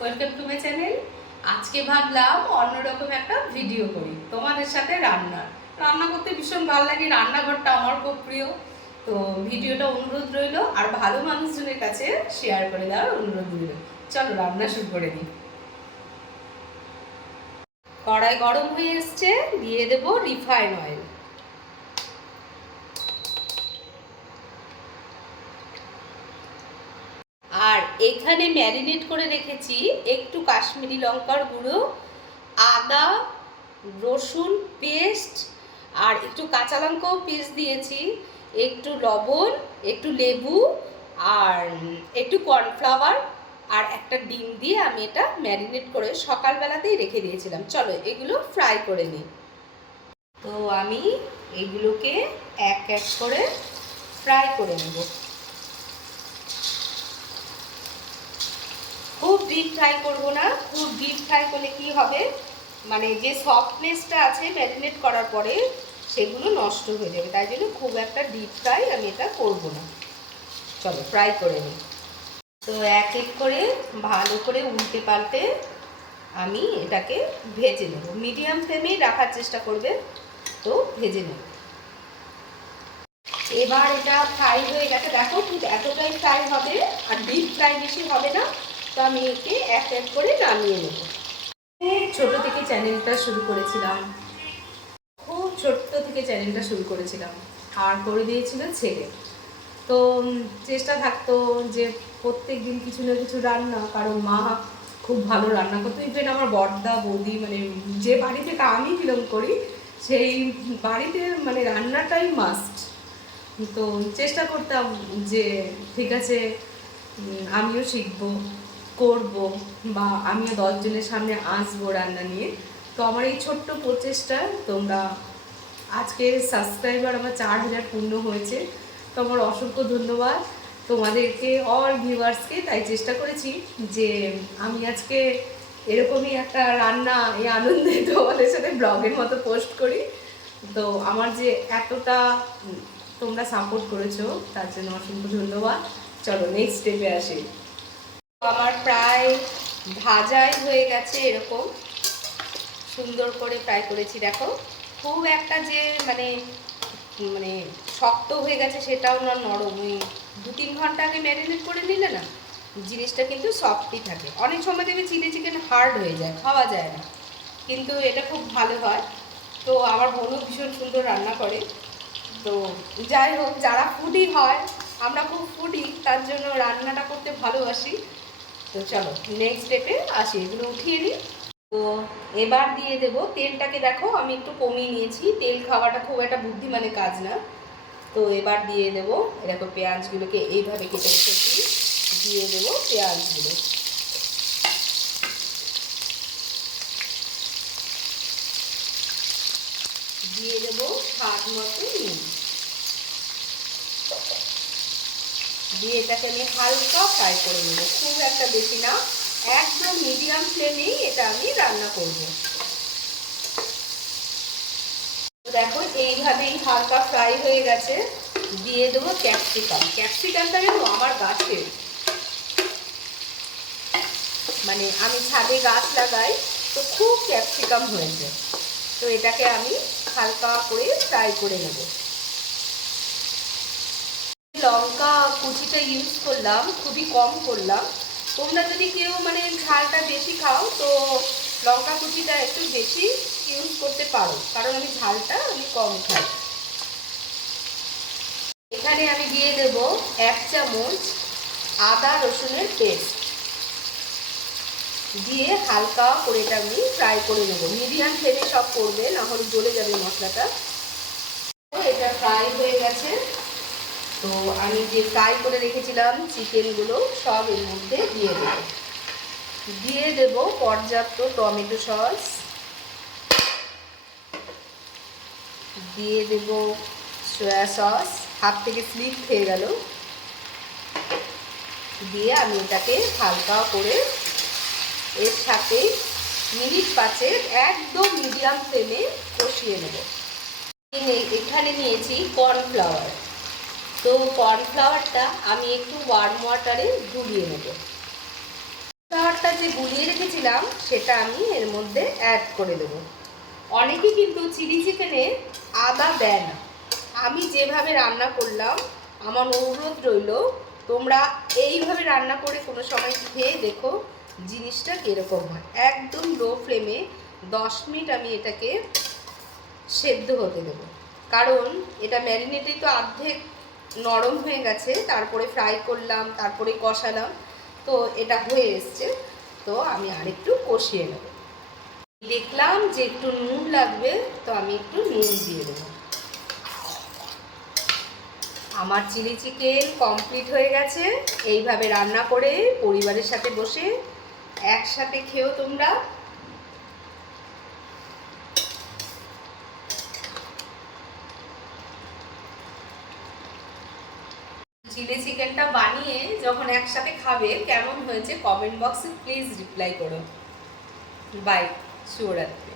Welcome to my channel আজকে ভাবলাম অন্যরকম একটা ভিডিও করি। তোমাদের সাথে রান্নার রান্না করতে ভীষণ ভালো লাগে। রান্নাঘরটা আমার খুব প্রিয়। তো ভিডিওটা অনুরোধ রইল। আর ভালো মানুষজনের কাছে শেয়ার করে দেওয়ার অনুরোধ রইল। চলো রান্না শুরু করে দিই। কড়াই গরম হয়ে এসছে। দিয়ে দেবো রিফাইন অয়েল আর এখানে ম্যারিনেট করে রেখেছি একটু কাশ্মীরি লঙ্কার গুঁড়ো, আদা, রসুন পেস্ট আর একটু কাঁচা লঙ্কাও পেস্ট দিয়েছি। একটু লবণ, একটু লেবু আর একটু কর্নফ্লাওয়ার আর একটা ডিম দিয়ে আমি এটা ম্যারিনেট করে সকালবেলাতেই রেখে দিয়েছিলাম। চলো এগুলো ফ্রাই করে নিই। তো আমি এগুলোকে এক এক করে ফ্রাই করে নেব। ডিপ ফ্রাই করব না, খুব ডিপ ফ্রাই করলে কি হবে? মানে যে সফটনেসটা আছে ম্যারিনেট করার পরে সেগুলো নষ্ট হয়ে যাবে, তাই জন্য খুব একটা ডিপ ফ্রাই আমি এটা করব না। চলো ফ্রাই করে নিই। তো এক এক করে ভালো করে উল্টে পাল্টে আমি এটাকে ভেজে নেব। মিডিয়াম ফ্লেমেই রাখার চেষ্টা করবে, তো ভেজে নেব। এবার এটা ফ্রাই হয়ে গেছে। দেখো ঠিক এতটাই ফ্রাই হবে, আর ডিপ ফ্রাই বেশি হবে না। তো আমি একে এক এক করে নামিয়ে নেব। ছোট থেকে চ্যানেলটা শুরু করেছিলাম। খুব ছোট্ট থেকে চ্যানেলটা শুরু করেছিলাম। আর করে দিয়েছিল ছেলে। তো চেষ্টা থাকতো যে প্রত্যেক দিন কিছু না কিছু রান্না, কারণ মা খুব ভালো রান্না করতো। ইভেন আমার বড়দা, বৌদি মানে যে বাড়ি থেকে আমি বিলং করি, সেই বাড়িতে মানে রান্নাটাই মাস্ট তো, চেষ্টা করতাম যে, ঠিক আছে আমিও শিখব। করব বা আমিও দশজনের সামনে আসব রান্না নিয়ে। তো আমার এই ছোট্ট প্রচেষ্টা, তোমরা আজকে সাবস্ক্রাইবার আমার চার হাজার পূর্ণ হয়েছে। তো আমার অসংখ্য ধন্যবাদ। তোমাদেরকে অল ভিউয়ার্সকে তাই চেষ্টা করেছি যে আমি আজকে এরকমই একটা রান্না, এই আনন্দে তোমাদের সাথে ব্লগের মতো পোস্ট করি। তো আমার যে এতটা তোমরা সাপোর্ট করেছ, তার জন্য অসংখ্য ধন্যবাদ। চলো নেক্সট স্টেপে আসি। আমার প্রায় ভাজাই হয়ে গেছে এরকম। সুন্দর করে ফ্রাই করেছি, দেখো। খুব একটা যে মানে মানে শক্ত হয়ে গেছে সেটাও না নরম। ওই দু তিন ঘণ্টা আগে ম্যারিনেট করে নিলে না, জিনিসটা কিন্তু সফটই থাকে। অনেক সময় দেখবে চিলি চিকেন হার্ড হয়ে যায়, খাওয়া যায় না। কিন্তু এটা খুব ভালো হয়। তো আমার বোনও ভীষণ সুন্দর রান্না করে। তো যাই হোক, যারা ফুডি হয়, আমরা খুব ফুডি তার জন্য রান্নাটা করতে ভালোবাসি। তো চলো নেক্সট স্টেপে আসি, এগুলো উঠিয়ে নিই। তো এবার দিয়ে দেব তেলটাকে দেখো, আমি একটু কমিয়ে নিয়েছি। তেল খাওয়াটা খুব একটা বুদ্ধিমানের কাজ না। তো এবার দিয়ে দেব দেখো পেঁয়াজগুলোকে এইভাবে কেটে রেখেছি, দিয়ে দেবো পেঁয়াজগুলো। দিয়ে দেবো স্বাদ মতো নুন দিয়ে এটাকে আমি হালকা ফ্রাই করে নেব। খুব একটা বেশি না, একদম মিডিয়াম ফ্লেমেই এটা আমি রান্না করব। দেখো, এইভাবেই হালকা ফ্রাই হয়ে গেছে। দিয়ে দেবো ক্যাপসিকাম। ক্যাপসিকামটা যেন আমার গাছের। মানে আমি ছাদে গাছ লাগাই, তো খুব ক্যাপসিকাম হয়েছে। তো এটাকে আমি হালকা করে ফ্রাই করে নেব। লঙ্কা কুচিটা ইউজ করলাম, খুবই কম করলাম। তোমরা যদি কেউ মানে ঝালটা বেশি খাও, তো লঙ্কা কুচিটা একটু বেশি ইউজ করতে পারো, কারণ আমি ঝালটা আমি কম খাই। এখানে আমি দিয়ে দেব এক চামচ আদা রসুনের পেস্ট দিয়ে হালকা করে এটা আমি ফ্রাই করে নেব। মিডিয়াম ফ্লেমে সব করবে, না হলে জ্বলে যাবে মশলাটা। এটা ফ্রাই হয়ে গেছে। তো আমি যে ফ্রাই করে রেখেছিলাম, চিকেনগুলো সব এর মধ্যে দিয়ে দেব। দিয়ে দেব পর্যাপ্ত টমেটো সস। দিয়ে দেব সয়া সস। হাত থেকে স্লিপ খেয়ে গেল। দিয়ে আমি এটাকে হালকা করে এর সাথে মিনিট পাঁচেক একদম মিডিয়াম ফ্লেমে কষিয়ে নেব। এখানে নিয়েছি কর্নফ্লাওয়ার। তো কর্নফ্লাওয়ারটা আমি একটু ওয়ার্ম ওয়াটারে গুলিয়ে নেব। কর্নফ্লাওয়ারটা যে গুলিয়ে রেখেছিলাম, সেটা আমি এর মধ্যে অ্যাড করে দেবো। অনেকে কিন্তু চিলি চিকেনে আদা দেয় না। আমি যেভাবে রান্না করলাম, আমার অনুরোধ রইল, তোমরা এইভাবে রান্না করে কোনো সময় খেয়ে দেখো, জিনিসটা কীরকম হয়। একদম লো ফ্লেমে দশ মিনিট আমি এটাকে সেদ্ধ হতে দেবো। কারণ এটা ম্যারিনেটে তো অর্ধেক নরম হয়ে গেছে, তারপরে ফ্রাই করলাম, তারপরে কষালাম, তো এটা হয়ে এসছে, তো আমি আরেকটু কষিয়ে নেব। দেখলাম যে একটু নুন লাগবে, তো আমি একটু নুন দিয়ে দেবো। আমার চিলি চিকেন কমপ্লিট হয়ে গেছে, এইভাবে রান্না করে পরিবারের সাথে বসে একসাথে খেও তোমরা চিলি চিকেনটা বানিয়ে যখন একসাথে খাবে, কেমন হয়েছে কমেন্ট বক্সে প্লিজ রিপ্লাই করো বাই শুভরাত্রি।